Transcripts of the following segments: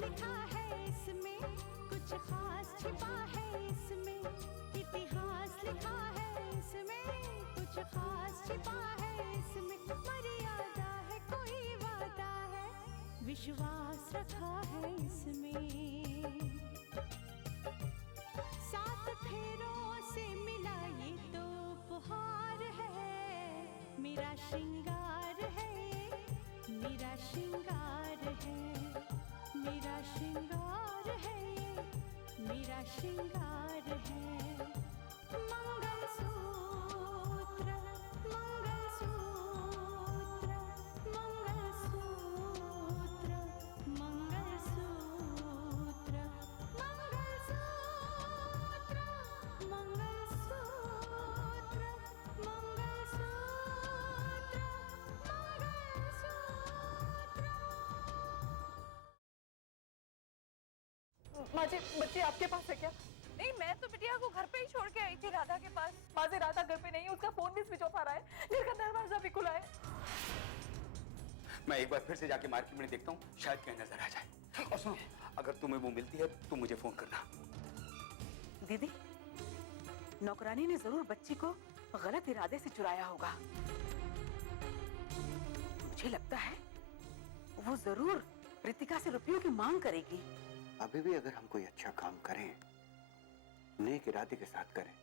लिखा है इसमें, कुछ खास छिपा है इसमें, इतिहास लिखा है इसमें, कुछ खास छिपा है इसमें, मर्यादा है कोई वादा है, विश्वास रखा है इसमें। सात फेरों से मिला ये तो उपहार है, मेरा श्रृंगार है, मेरा श्रृंगार है, मेरा श्रृंगार है, मेरा श्रृंगार है। मंगलसूत्र, मंगलसूत्र, मंगलसूत्र, मंगलसूत्र, मंगलसूत्र, मंगलसूत्र, मंगलसूत्र। माँ जी, बच्ची आपके पास है क्या? नहीं, मैं तो बिटिया को घर पे ही छोड़ के आई थी राधा के पास। माँ जी, राधा घर पे नहीं है, उसका फोन भी स्विच ऑफ आ रहा है, घर का दरवाजा भी खुला है। मैं एक बार फिर से जाके मार्केट में देखता हूँ, शायद कहीं नजर आ जाए। और सुनो, अगर तुम्हें वो मिलती है तो मुझे फोन करना। दीदी, नौकरानी ने जरूर बच्ची को गलत इरादे से चुराया होगा। मुझे लगता है वो जरूर रितिका से रुपयों की मांग करेगी। अभी भी अगर हम कोई अच्छा काम करें, नेक इरादे के साथ करें,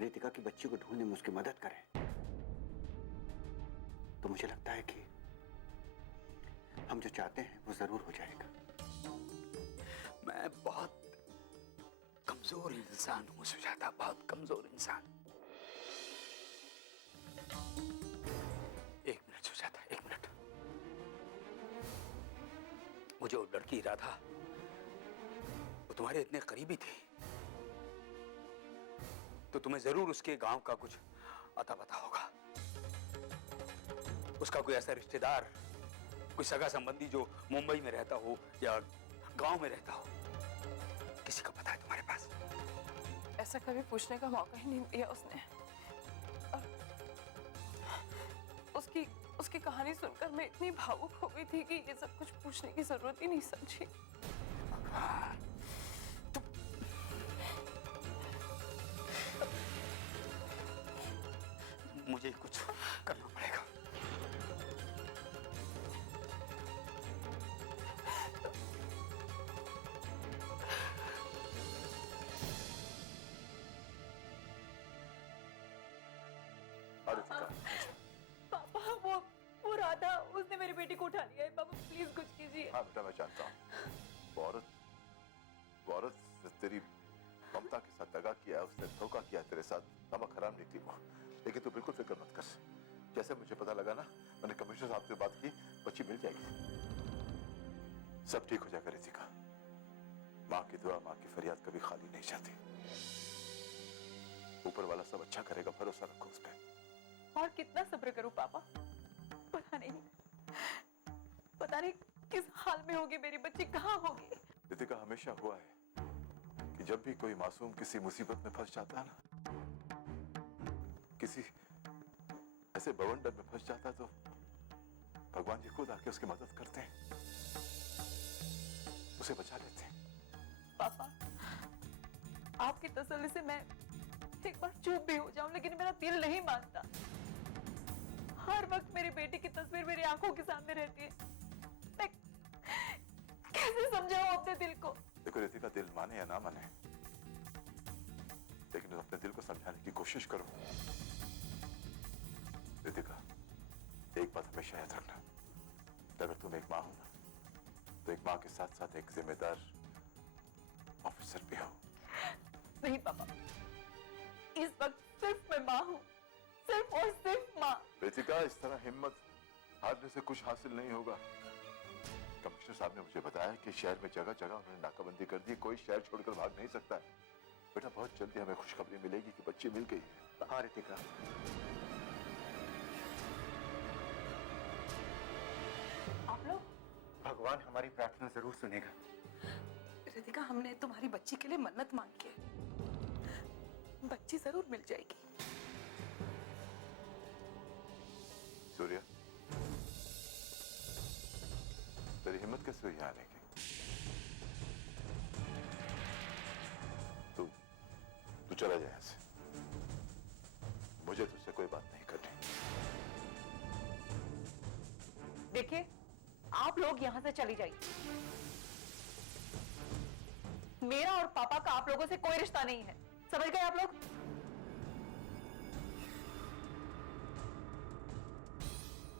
रितिका की बच्ची को ढूंढने में उसकी मदद करें, तो मुझे लगता है कि हम जो चाहते हैं वो जरूर हो जाएगा। मैं बहुत कमजोर इंसान हूँ सुजाता, बहुत कमजोर इंसान। एक मिनट सुजाता, एक मिनट। वो जो लड़की राधा, वो तुम्हारे इतने करीबी थी, तो तुम्हें जरूर उसके गांव का कुछ अता पता होगा। उसका कोई ऐसा रिश्तेदार, कोई सगा संबंधी जो मुंबई में रहता हो या गांव में रहता हो, किसी का पता है तुम्हारे पास? ऐसा कभी पूछने का मौका ही नहीं दिया उसने। और उसकी कहानी सुनकर मैं इतनी भावुक हो गई थी कि ये सब कुछ पूछने की जरूरत ही नहीं समझी। मुझे कुछ करना पड़ेगा। पापा, वो राधा, उसने मेरी बेटी को उठा लिया है। पापा प्लीज कुछ कीजिए। हाँ बेटा, मैं जानता हूँ वो औरत तेरी ममता के साथ दगा किया, उसने धोखा किया तेरे साथ, नमक हराम निकली वो। लेकिन तू बिल्कुल फिक्र मत कर। जैसे मुझे पता लगा ना, मैंने कमिश्नर साहब से बात की, बच्ची मिल जाएगी, सब ठीक हो जाएगा। रितिका, माँ की दुआ, माँ की फरियाद कभी खाली नहीं जाती। ऊपर वाला सब अच्छा करेगा, भरोसा रखो उस पर। और कितना सब्र करूं पापा, पता नहीं किस हाल में होगी मेरी बच्ची, कहाँ होगी। रितिका, हमेशा हुआ है कि जब भी कोई मासूम किसी मुसीबत में फंस जाता है ना, किसी ऐसे बवंडर में फंस जाता, तो भगवान जी खुद आके उसकी मदद करते हैं, उसे बचा लेते हैं। पापा, आपकी तसल्ली से मैं एक बार चुप भी हो जाऊं, लेकिन मेरा दिल नहीं मानता। हर वक्त मेरी बेटी की तस्वीर मेरी आंखों के सामने रहती है। मैं कैसे समझाऊं अपने दिल को? देखो रितिका, दिल माने या ना माने, लेकिन अपने दिल को समझाने की कोशिश करो। रितिका, एक बात हमेशा याद रखना, अगर तुम एक माँ हो ना, तो एक माँ के साथ साथ एक जिम्मेदार ऑफिसर भी हो। नहीं पापा, इस वक्त सिर्फ मैं माँ हूँ, सिर्फ और सिर्फ माँ। रितिका, इस तरह हिम्मत हारने से कुछ हासिल नहीं होगा। कमिश्नर साहब ने मुझे बताया कि शहर में जगह जगह उन्होंने नाकाबंदी कर दी, कोई शहर छोड़कर भाग नहीं सकता है। बेटा, बहुत जल्दी हमें खुशखबरी मिलेगी कि बच्ची मिल गई है। हाँ रितिका, आप लोग, भगवान हमारी प्रार्थना जरूर सुनेगा। रितिका, हमने तुम्हारी बच्ची के लिए मन्नत मांगी है, बच्ची जरूर मिल जाएगी। सूर्या, तेरी हिम्मत कैसे हुई यहाँ आने की? चला जाए यहाँ से। मुझे तुझसे कोई बात नहीं करनी। देखिए, आप लोग यहां से चली जाइए। मेरा और पापा का आप लोगों से कोई रिश्ता नहीं है, समझ गए आप लोग?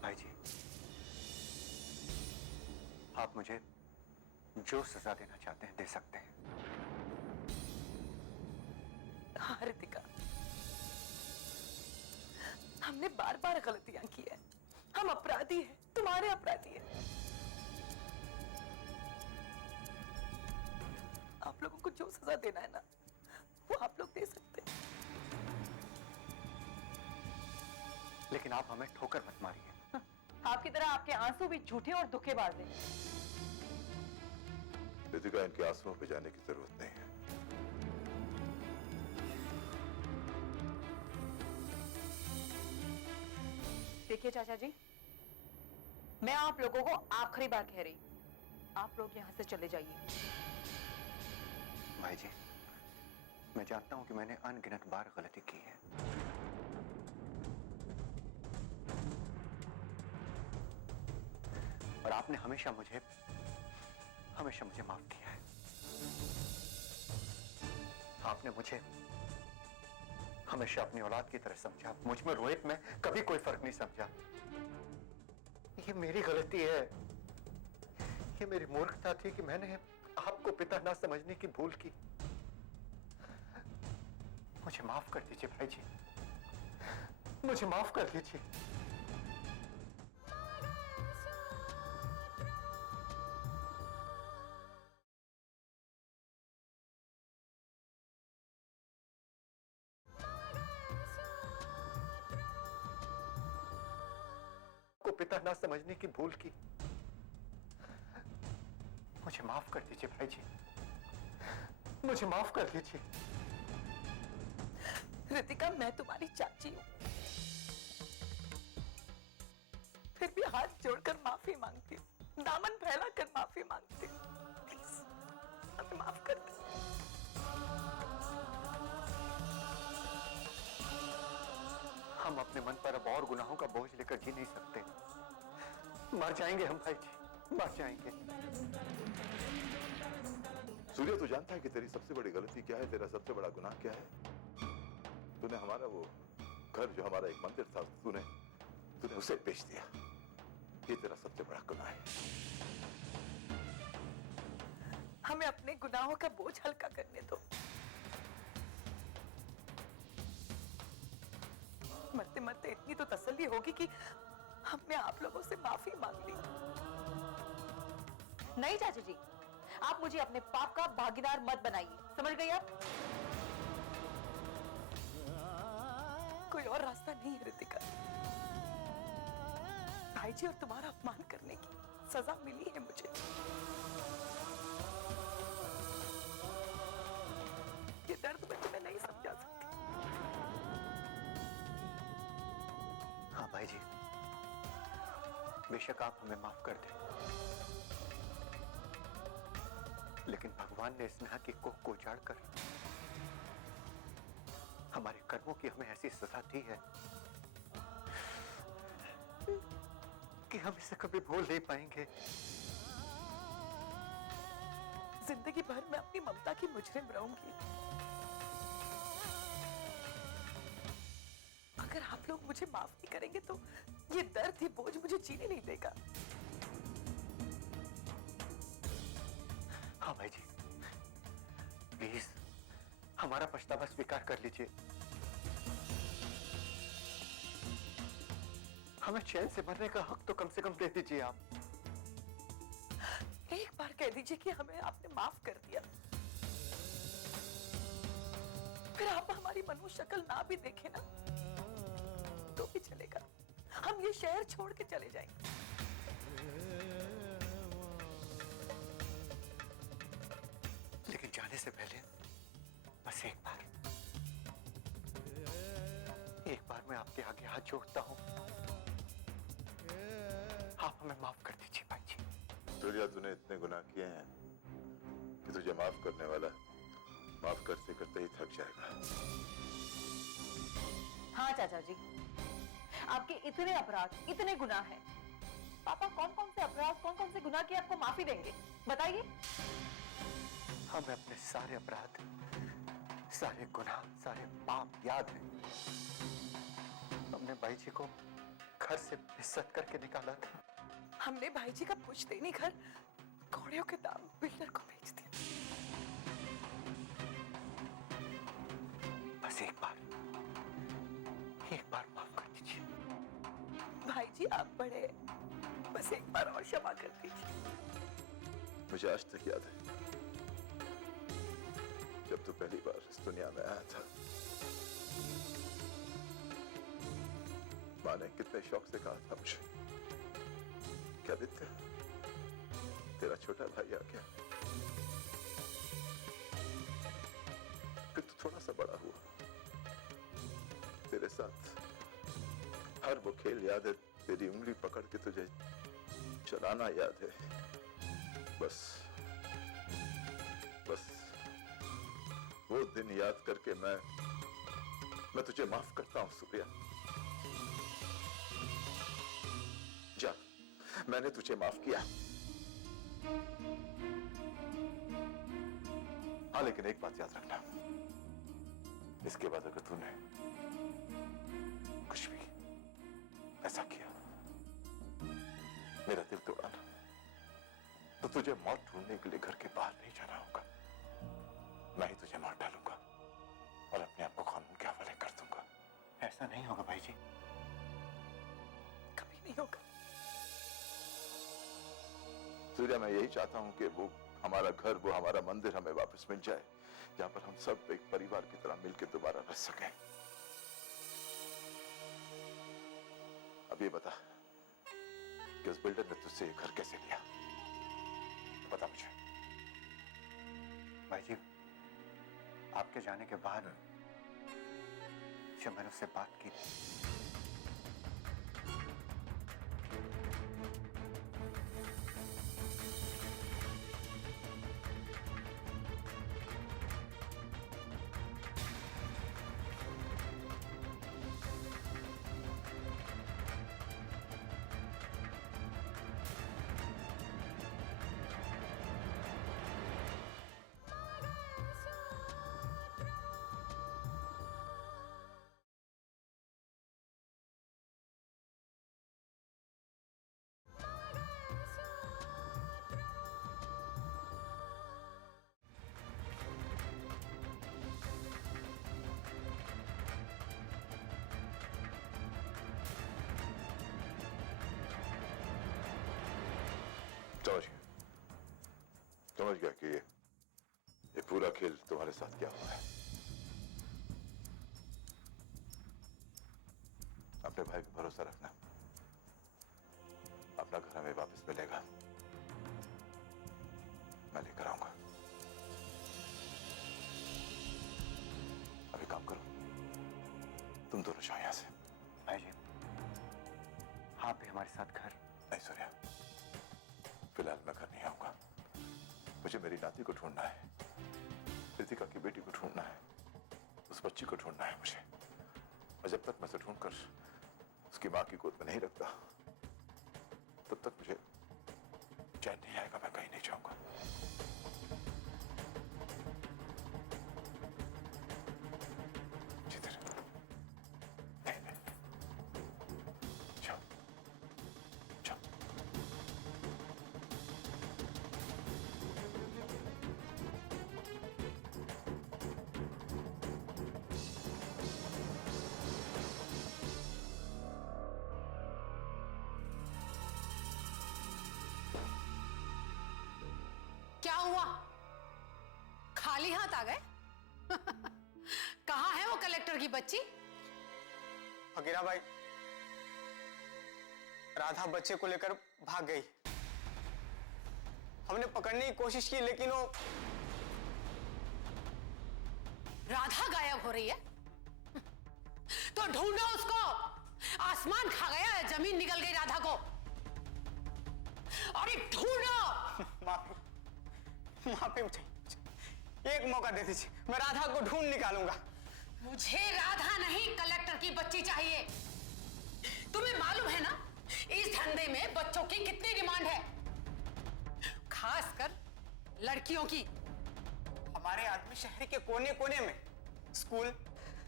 भाई जी, आप मुझे जो सजा देना चाहते हैं दे सकते हैं। हाँ रितिका, हमने बार बार गलतियां की है, हम अपराधी हैं, तुम्हारे अपराधी हैं। आप लोगों को जो सजा देना है ना, वो आप लोग दे सकते हैं। लेकिन आप हमें ठोकर मत मारिए। आपकी तरह आपके आंसू भी झूठे और धोखेबाज हैं। रितिका, इनके आंसुओं पे जाने की जरूरत नहीं है। देखिए चाचा जी, मैं आप लोगों को आखिरी बार कह रही हूं, आप लोग यहां से चले जाइए। भाई जी, मैं जानता हूं कि मैंने अनगिनत बार गलती की है, और आपने हमेशा मुझे माफ किया है। आपने मुझे हमेशा अपनी औलाद की तरह समझा। मुझ में रोहित में कभी कोई फर्क नहीं समझा। ये मेरी गलती है, ये मेरी मूर्खता थी कि मैंने आपको पिता ना समझने की भूल की। मुझे माफ कर दीजिए भाई जी, मुझे माफ कर दीजिए। को पिता ना समझने की भूल की। मुझे माफ कर दीजिए भाई जी, मुझे माफ कर दीजिए। रितिका, मैं तुम्हारी चाची हूं, फिर भी हाथ जोड़कर माफी मांगती हूँ, दामन फैलाकर माफी मांगती हूँ। प्लीज हमें माफ कर दो। हम अपने मन पर अब और गुनाहों का बोझ लेकर जी नहीं सकते। मर जाएंगे हम भाई जी, मर जाएंगे। सूर्य, तू जानता है कि तेरी सबसे बड़ी गलती क्या है? तेरा सबसे बड़ा गुनाह क्या है? तूने हमारा वो घर, जो हमारा एक मंदिर था, तूने उसे बेच दिया। ये तेरा सबसे बड़ा गुनाह है। हमें अपने गुनाहों का बोझ हल्का करने दो। मरते मरते इतनी तो तसल्ली होगी कि हमने आप लोगों से माफी मांग ली। नहीं चाचा जी, आप मुझे अपने पाप का भागीदार मत बनाइए, समझ गई आप? कोई और रास्ता नहीं है रितिका। भाई जी और तुम्हारा अपमान करने की सजा मिली है मुझे। ये दर्द मैं तुम्हें नहीं समझा सकती। हाँ भाई जी, बेशक आप हमें माफ कर दें, लेकिन भगवान ने स्नेहा की कोख को उजाड़कर हमारे कर्मों की हमें ऐसी सजा दी है कि हम इसे कभी भूल नहीं पाएंगे। जिंदगी भर मैं अपनी ममता की मुजरिम रहूंगी। अगर आप लोग मुझे माफ नहीं करेंगे तो ये दर्द, ये बोझ मुझे जीने नहीं देगा। हाँ भाई जी, प्लीज हमारा पछतावा स्वीकार कर लीजिए। हमें चैन से मरने का हक तो कम से कम दे दीजिए आप। एक बार कह दीजिए कि हमें आपने माफ कर दिया, फिर आप हमारी मनु शक्ल ना भी देखे ना तो भी चलेगा। हम ये शहर छोड़ के चले जाएंगे। लेकिन जाने से पहले बस एक बार मैं आपके आगे हाथ जोड़ता हूं। आप हमें माफ कर दीजिए भाई जी। सूर्या, तूने इतने गुनाह किए हैं कि तुझे माफ करने वाला माफ करते करते ही थक जाएगा। हाँ चाचा जी, आपके इतने अपराध, इतने गुनाह हैं, पापा कौन कौन से अपराध, कौन कौन से गुनाह की आपको माफी देंगे, बताइए। हमें अपने सारे अपराध, सारे गुनाह, सारे पाप याद हैं। हमने भाई जी को घर से बेइज्जत करके निकाला था। हमने भाई जी का पुश्तैनी घर घोड़ियों के दाम बिल्डर को बेच दिया। बस एक बार माफ कर दीजिए। भाई जी आप बड़े, बस एक बार और क्षमा कर दीजिए। मुझे आज तक याद है जब तू पहली बार इस दुनिया में आया था, माँ ने कितने शौक से कहा था मुझे, क्या आदित्य तेरा छोटा भाई आ गया। फिर तू थोड़ा सा बड़ा हुआ, तेरे साथ हर वो खेल याद है, तेरी उंगली पकड़ के तुझे चलाना याद है। बस वो दिन याद करके मैं तुझे माफ करता हूं सूर्या। जा, मैंने तुझे माफ किया। हाँ, लेकिन एक बात याद रखना, इसके बाद अगर तूने कुछ भी ऐसा किया, मेरा दिल तोड़ा ना, तो तुझे मौत ढूंढने के लिए घर के बाहर नहीं जाना होगा। मैं ही तुझे मार डालूंगा और अपने आप को कानून के हवाले कर दूंगा। ऐसा नहीं होगा भाई जी, कभी नहीं होगा। सूर्या, मैं यही चाहता हूं कि वो हमारा घर, वो हमारा मंदिर हमें वापस मिल जाए, जहां पर हम सब एक परिवार की तरह मिलकर दोबारा रह सकें। अब ये बता कि उस बिल्डर ने तुझसे ये घर कैसे लिया, बता मुझे। भाई जी, आपके जाने के बाद जब मैंने उससे बात की, समझ गया कि ये पूरा खेल तुम्हारे साथ क्या हुआ है। अपने भाई पे भरोसा रखना, अपना घर हमें वापस मिलेगा, मैं लेकर आऊंगा। अभी काम करो, तुम दोनों जाओ यहां से। भाई जी, आप भी हमारे साथ घर। नहीं सूर्या, फिलहाल मैं घर नहीं आऊंगा। मुझे मेरी नाती को ढूंढना है, रितिका की बेटी को ढूंढना है, उस बच्ची को ढूंढना है मुझे। और जब तक मैं उसे ढूंढकर उसकी मां की गोद में नहीं रखता, तब तक मुझे चैन नहीं आएगा, मैं कहीं नहीं जाऊंगा। क्या हुआ? खाली हाथ आ गए? कहाँ है वो कलेक्टर की बच्ची? फकीरा भाई, राधा बच्चे को लेकर भाग गई। हमने पकड़ने की कोशिश की, लेकिन वो राधा गायब हो रही है? तो ढूंढो उसको। आसमान खा गया है, जमीन निकल गई राधा को। अरे ढूंढो। माफी मुझे, एक मौका दे दीजिए, मैं राधा को ढूंढ निकालूंगा। मुझे राधा नहीं, कलेक्टर की बच्ची चाहिए। तुम्हें मालूम है ना इस धंधे में बच्चों की कितनी डिमांड है, खासकर लड़कियों की। हमारे आदमी शहर के कोने कोने में school,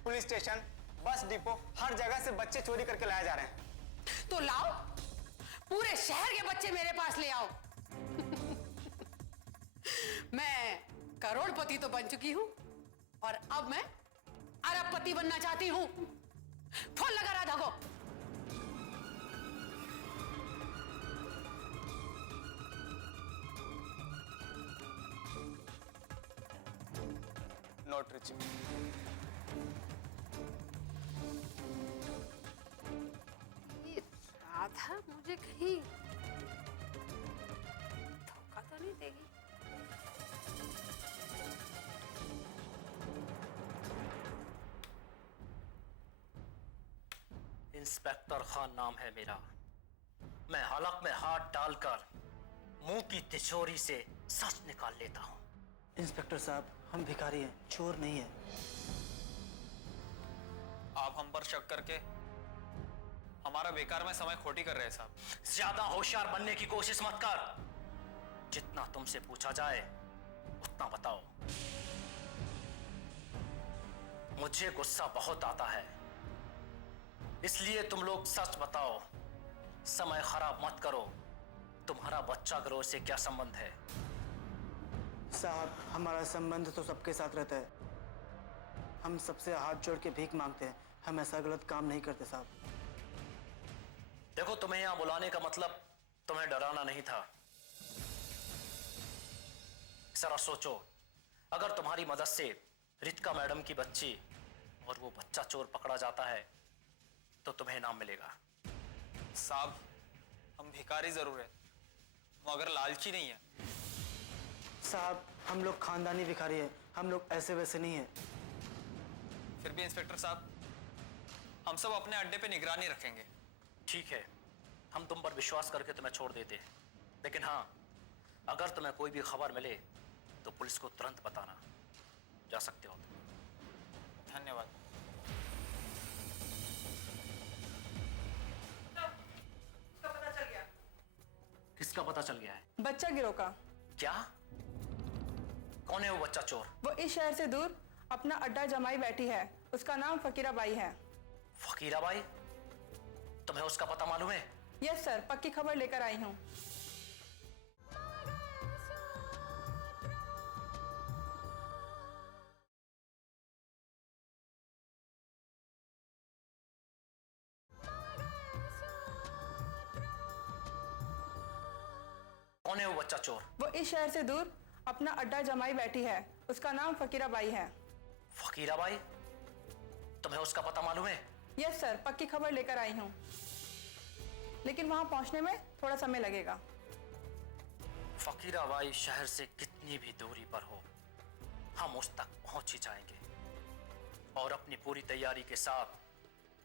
police station, bus depot, हर जगह से बच्चे चोरी करके लाए जा रहे हैं। तो लाओ, पूरे शहर के बच्चे मेरे पास ले आओ। मैं करोड़पति तो बन चुकी हूं और अब मैं अरबपति बनना चाहती हूं। फोन लगा राधा को। Not reaching. राधा मुझे कहीं धोखा तो नहीं देगी? इंस्पेक्टर खान नाम है मेरा। मैं हलक में हाथ डालकर मुंह की तिजोरी से सच निकाल लेता हूं। इंस्पेक्टर साहब, हम भिखारी हैं, चोर नहीं है। आप हम पर शक करके हमारा बेकार में समय खोटी कर रहे हैं साहब। ज्यादा होशियार बनने की कोशिश मत कर। जितना तुमसे पूछा जाए उतना बताओ। मुझे गुस्सा बहुत आता है, इसलिए तुम लोग सच बताओ। समय खराब मत करो। तुम्हारा बच्चा गिरोह से क्या संबंध है? साहब, हमारा संबंध तो सबके साथ रहता है। हम सबसे हाथ जोड़ के भीख मांगते हैं। हम ऐसा गलत काम नहीं करते साहब। देखो, तुम्हें यहां बुलाने का मतलब तुम्हें डराना नहीं था। जरा सोचो, अगर तुम्हारी मदद से रितिका मैडम की बच्ची और वो बच्चा चोर पकड़ा जाता है तो तुम्हें इनाम मिलेगा। साहब, हम भिखारी जरूर है मगर लालची नहीं है। साहब, हम लोग खानदानी भिखारी हैं, हम लोग ऐसे वैसे नहीं हैं। फिर भी इंस्पेक्टर साहब, हम सब अपने अड्डे पे निगरानी रखेंगे। ठीक है, हम तुम पर विश्वास करके तुम्हें छोड़ देते हैं, लेकिन हाँ, अगर तुम्हें कोई भी खबर मिले तो पुलिस को तुरंत बताना। जा सकते हो। धन्यवाद। किसका पता चल गया है? बच्चा गिरोह का। क्या? कौन है वो बच्चा चोर? वो इस शहर से दूर अपना अड्डा जमाई बैठी है। उसका नाम फकीरा बाई है। फकीरा बाई? तुम्हें उसका पता मालूम है? यस सर, पक्की खबर लेकर आई हूँ। कौन है वो बच्चा चोर? वो इस शहर से दूर अपना अड्डा जमाई बैठी है। उसका नाम फकीरा बाई है। फकीरा बाई? तुम्हें उसका पता मालूम है? यस सर, पक्की खबर लेकर आई हूँ, लेकिन वहां पहुंचने में थोड़ा समय लगेगा। फकीरा बाई शहर से कितनी भी दूरी पर हो, हम उस तक पहुंच ही जाएंगे और अपनी पूरी तैयारी के साथ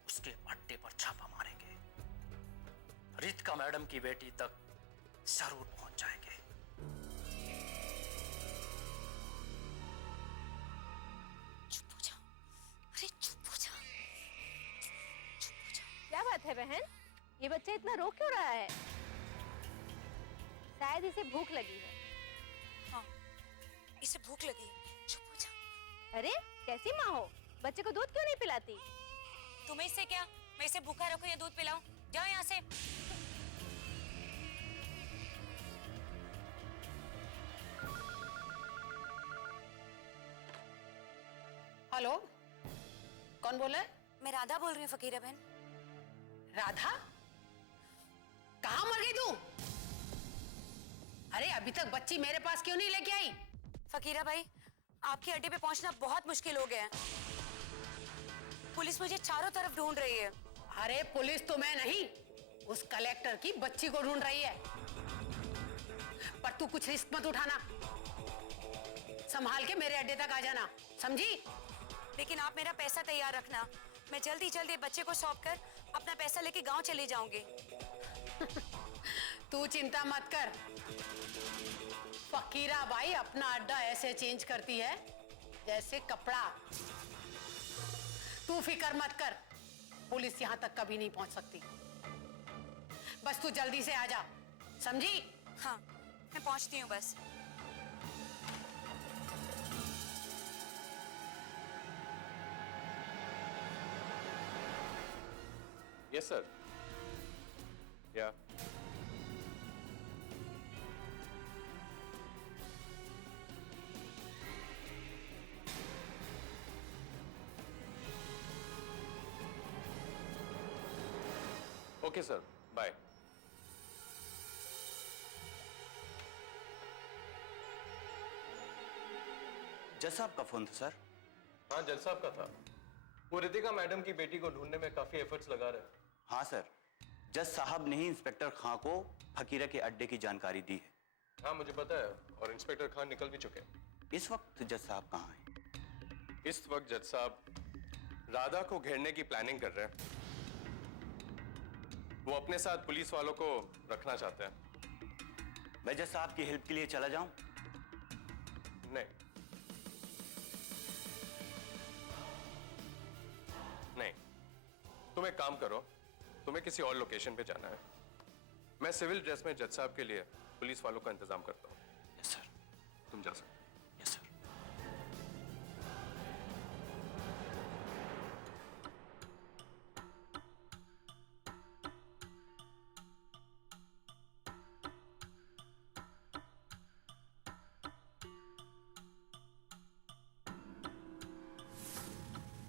उसके अड्डे पर छापा मारेंगे। रितिका मैडम की बेटी तक जरूर पहुंच जाएंगे। चुप हो जाओ। अरे चुप हो जाओ। चुप हो जाओ। क्या बात है बहन, ये बच्चा इतना रो क्यों रहा है? शायद इसे भूख लगी है। हाँ, इसे भूख लगी। चुप हो जाओ। अरे कैसी माँ हो, बच्चे को दूध क्यों नहीं पिलाती? तुम्हें इससे क्या? मैं इसे भूखा रखूं या दूध पिलाऊं? जाओ यहाँ से। हेलो, कौन बोल रहा है? मैं राधा बोल रही हूँ फकीरा बहन। राधा? कहाँ मर गई तू? अरे अभी तक बच्ची मेरे पास क्यों नहीं लेके आई? फकीरा भाई, आपके अड्डे पे पहुंचना बहुत मुश्किल हो गया है। पुलिस मुझे चारों तरफ ढूंढ रही है। अरे पुलिस तो मैं नहीं, उस कलेक्टर की बच्ची को ढूंढ रही है। पर तू कुछ रिस्क मत उठाना, संभाल के मेरे अड्डे तक आ जाना, समझी? लेकिन आप मेरा पैसा तैयार रखना। मैं जल्दी जल्दी बच्चे को सौंप कर अपना पैसा लेके गांव चली जाऊंगी। तू चिंता मत कर। फकीरा बाई अपना अड्डा ऐसे चेंज करती है जैसे कपड़ा। तू फिक्र मत कर, पुलिस यहां तक कभी नहीं पहुंच सकती। बस तू जल्दी से आ जा, समझी? हाँ, मैं पहुंचती हूँ बस। Yes sir. या ओके सर, बाय। जज साहब का फोन था सर? हाँ, जज साहब का था। वो रितिका मैडम की बेटी को ढूंढने में काफी एफर्ट्स लगा रहे हैं। हाँ सर, जज साहब ने ही इंस्पेक्टर खां को फकीरा के अड्डे की जानकारी दी है। हाँ मुझे पता है, और इंस्पेक्टर खान निकल भी चुके हैं। इस वक्त जज साहब कहाँ हैं? इस वक्त जज साहब राधा को घेरने की प्लानिंग कर रहे हैं। वो अपने साथ पुलिस वालों को रखना चाहते हैं। मैं जज साहब की हेल्प के लिए चला जाऊं? नहीं नहीं, तुम एक काम करो, तुम्हें किसी और लोकेशन पे जाना है। मैं सिविल ड्रेस में जज साहब के लिए पुलिस वालों का इंतजाम करता हूँ। Yes sir. तुम जा सकते हो। Yes sir.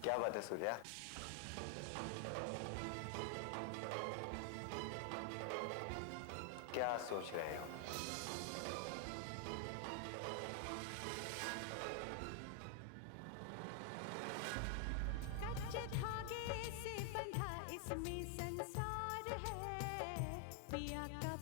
क्या बात है सूर्या? क्या सोच रहे हो? कच्चे धागे से बंधा इसमें संसार है, पिया का